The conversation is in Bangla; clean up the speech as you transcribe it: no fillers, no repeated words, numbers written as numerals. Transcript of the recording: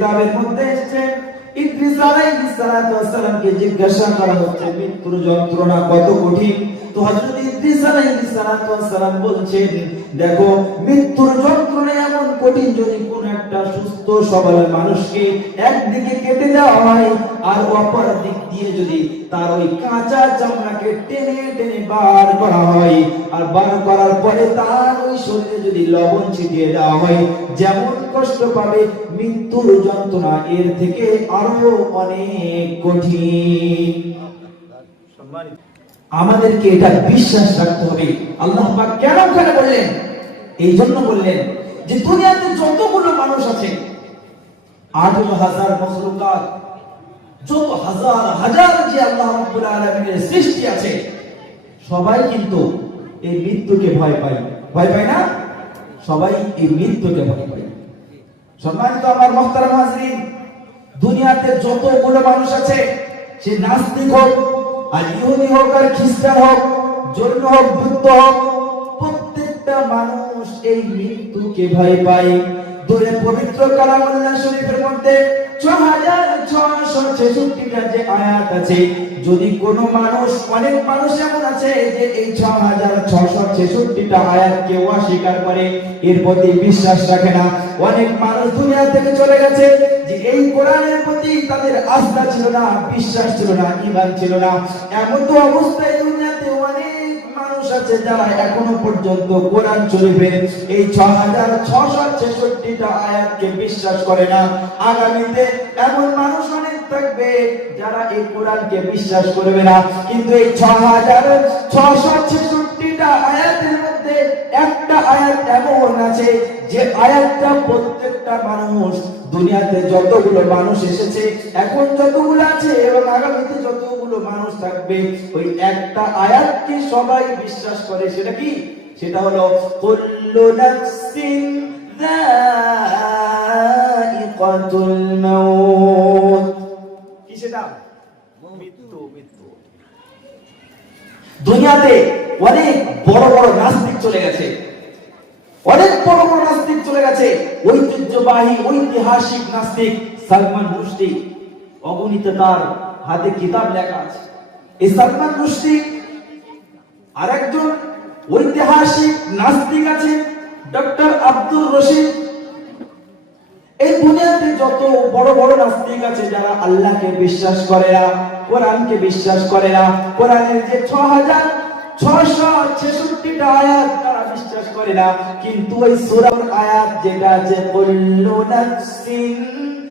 কিতাবের মধ্যে এসেছে ইদ্রিস আলাইহিস সালাতু ওয়াস সালামকে জিজ্ঞাসা করা হচ্ছে মৃত্যুর যন্ত্রণা কত কঠিন। তো হযরত ইদ্রিস আলাইহিস সালাতু ওয়াস সালাম বলছেন, দেখো মৃত্যুর যন্ত্রণা এমন কঠিন, যদি কোন একটা সুস্থ সবল মানুষকে একদিকে কেটে দেওয়া হয় আর অপর দিক দিয়ে যদি তার ওই কাঁচা চামড়াকে টেনে টেনে বার করা হয়, আর বার করার পরে তার ওই শরীরে যদি লবণ ছিটিয়ে দেওয়া হয়, যেমন কষ্ট পাবে মৃত্যুর যন্ত্রণা এর থেকে আরো অনেক কঠিন। আমাদেরকে এটা বিশ্বাস রাখতে হবে। আল্লাহ পাক কেন বললেন? এই জন্য বললেন যে দুনিয়াতে যতগুলো মানুষ আছে, 18,000 মখলুকাত, যত হাজার হাজার যে আল্লাহ রাব্বুল আলামিনের সৃষ্টি আছে, সবাই কিন্তু এই মৃত্যুকে ভয় পায়। ভয় পায় না? সবাই এই মৃত্যুকে ভয় পায়। সম্মানিত আমার মুহতারাম হাজরিন, দুনিয়াতে যতগুলো মানুষ আছে, সে নাস্তিক হোক আর ইহুদি হোক আর খ্রিস্টান হোক, জৈন হোক বুদ্ধ হোক, প্রত্যেকটা মানুষ এই মৃত্যুকে ভয় পায়। দূরে পবিত্র কালামুল্লাহ শরীফের মধ্যে 6666টা যে আয়াত আছে, যদি কোনো মানুষ, অনেক মানুষ এমন আছে যে এই 6666টা আয়াতকে অস্বীকার করে, এর প্রতি বিশ্বাস রাখে না। অনেক মানুষ দুনিয়া থেকে চলে গেছে যে এই কোরআনের প্রতি তাদের আস্থা ছিল না, বিশ্বাস ছিল না, ঈমান ছিল না। এমন তো অবস্থায় দুনিয়াতে অনেক মানুষ আছে যারা এখনো পর্যন্ত কোরআন শরীফের এই 6666টা আয়াতকে বিশ্বাস করে না। আগামীতে এমন মানুষ অনেক থাকবে যারা এই কোরআনকে বিশ্বাস করবে না। কিন্তু এই 6666টা আয়াতের মধ্যে একটা আয়াত এমন আছে যে আয়াতটা প্রত্যেকটা মানুষ, দুনিয়াতে যতগুলো মানুষ এসেছে, এখন যতগুলো আছে এবং আগামীতে যতগুলো মানুষ থাকবে, ওই একটা আয়াতকে সবাই বিশ্বাস করে। সেটা কি? সেটা হলো কুল্লু নাফসিন যায়িকাতুল মাউত। কি সেটা? মৃত্যু। দুনিয়াতে অনেক বড় বড় নাস্তিক চলে গেছে, অনেক বড় বড় নাস্তিক চলে গেছে। ঐতিহ্যবাহী ঐতিহাসিক নাস্তিক সালমান রুশদি, অগণিত তার হাতে কিতাব লেখা আছে। এই সালমান রুশদি আরেকজন ঐতিহাসিক নাস্তিক আছে ডক্টর আব্দুর রশিদ। এই দুনিয়াতে যত বড় বড় নাস্তিক আছে যারা আল্লাহকে বিশ্বাস করে না, কোরআনকে বিশ্বাস করে না, কোরআনের যে 6666টা আয়াত তারা বিশ্বাস করে না, কিন্তু ওই সূরার আয়াত যেটা আছে কুল্লু নাফসিন